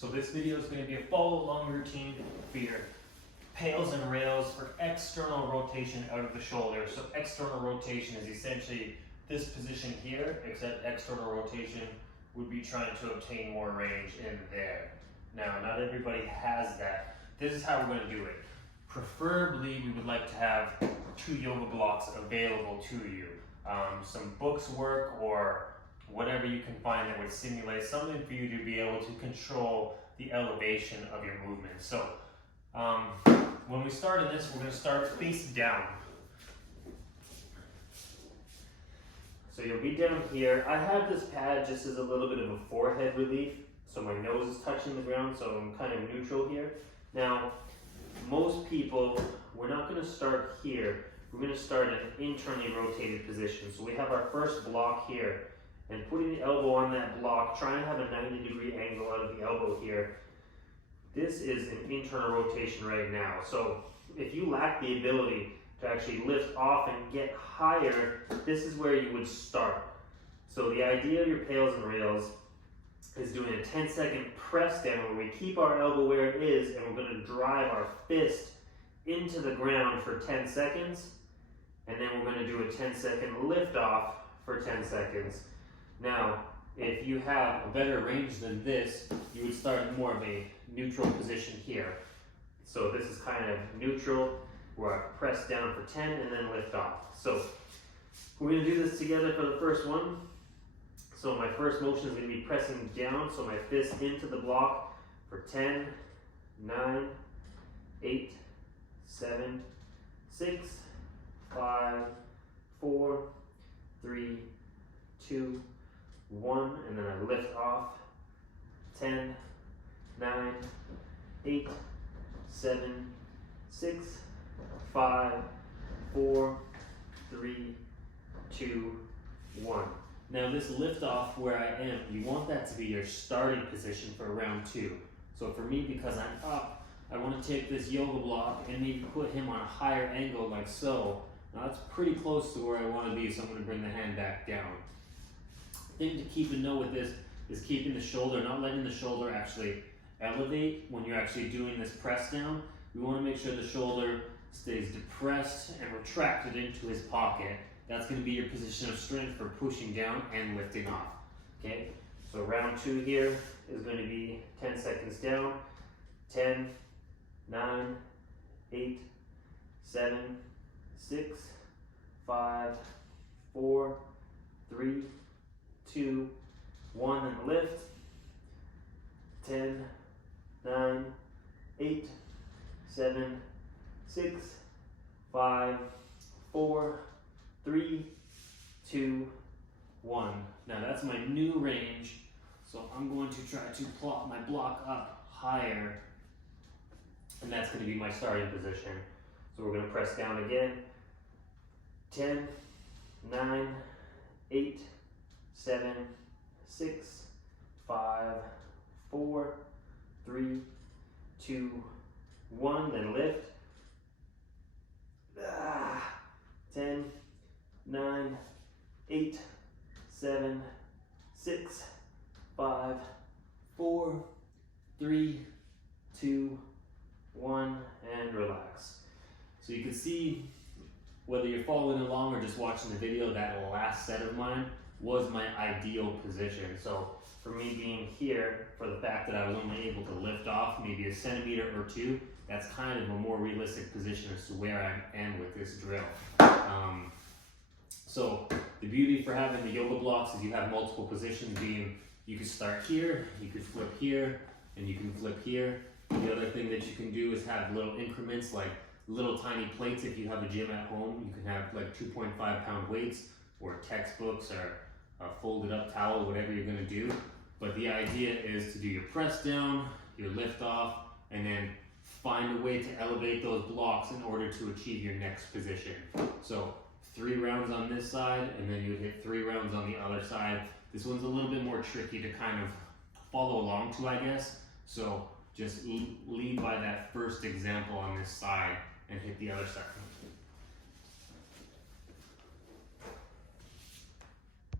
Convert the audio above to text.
So this video is going to be a follow along routine for your pails and rails for external rotation out of the shoulder. So external rotation is essentially this position here, except external rotation would be trying to obtain more range in there. Now, not everybody has that. This is how we're going to do it. Preferably, we would like to have 2 yoga blocks available to you. Some books work, or whatever you can find that would simulate something for you to be able to control the elevation of your movement. So when we start in this, we're going to start face down. So you'll be down here. I have this pad just as a little bit of a forehead relief, so my nose is touching the ground, so I'm kind of neutral here. Now, most people, we're not going to start here. We're going to start in an internally rotated position. So we have our first block here, and putting the elbow on that block, try and have a 90-degree angle out of the elbow here. This is an internal rotation right now. So if you lack the ability to actually lift off and get higher, this is where you would start. So the idea of your pails and rails is doing a 10-second press down where we keep our elbow where it is, and we're going to drive our fist into the ground for 10 seconds, and then we're going to do a 10-second lift off for 10 seconds. Now, if you have a better range than this, you would start in more of a neutral position here. So this is kind of neutral, where I press down for 10 and then lift off. So we're going to do this together for the first one. So my first motion is going to be pressing down, so my fist into the block for 10, 9, 8, 7, 6, 5, 4, 3, 2, 1, and then I lift off. 10, 9, 8, 7, 6, 5, 4, 3, 2, 1. Now this lift off where I am, you want that to be your starting position for round 2. So for me, because I'm up, I want to take this yoga block and maybe put him on a higher angle like so. Now that's pretty close to where I want to be, so I'm going to bring the hand back down. The thing to keep in note with this is keeping the shoulder, not letting the shoulder actually elevate when you're actually doing this press down. We want to make sure the shoulder stays depressed and retracted into his pocket. That's going to be your position of strength for pushing down and lifting off. Okay, so round 2 here is going to be 10 seconds down. 10, 9, 8, 7, 6, 5, 4, 3, 2, 1, and lift. 10, 9, 8, 7, 6, 5, 4, 3, 2, 1. Now that's my new range, so I'm going to try to plot my block up higher, and that's going to be my starting position. So we're going to press down again. 10, 9, 8, 7, 6, 5, 4, 3, 2, 1, then lift. 10, 9, 8, 7, 6, 5, 4, 3, 2, 1, and relax. So you can see, whether you're following along or just watching the video, that last set of mine was my ideal position. So for me being here, for the fact that I was only able to lift off maybe a centimeter or 2, that's kind of a more realistic position as to where I am with this drill. So the beauty for having the yoga blocks is you have multiple positions, being you can start here, you can flip here, and you can flip here. The other thing that you can do is have little increments, like little tiny plates. If you have a gym at home, you can have like 2.5 pound weights, or textbooks, or a folded up towel, whatever you're gonna do. But the idea is to do your press down, your lift off, and then find a way to elevate those blocks in order to achieve your next position. So 3 rounds on this side, and then you hit 3 rounds on the other side. This one's a little bit more tricky to kind of follow along to, I guess. So just lead by that first example on this side and hit the other side.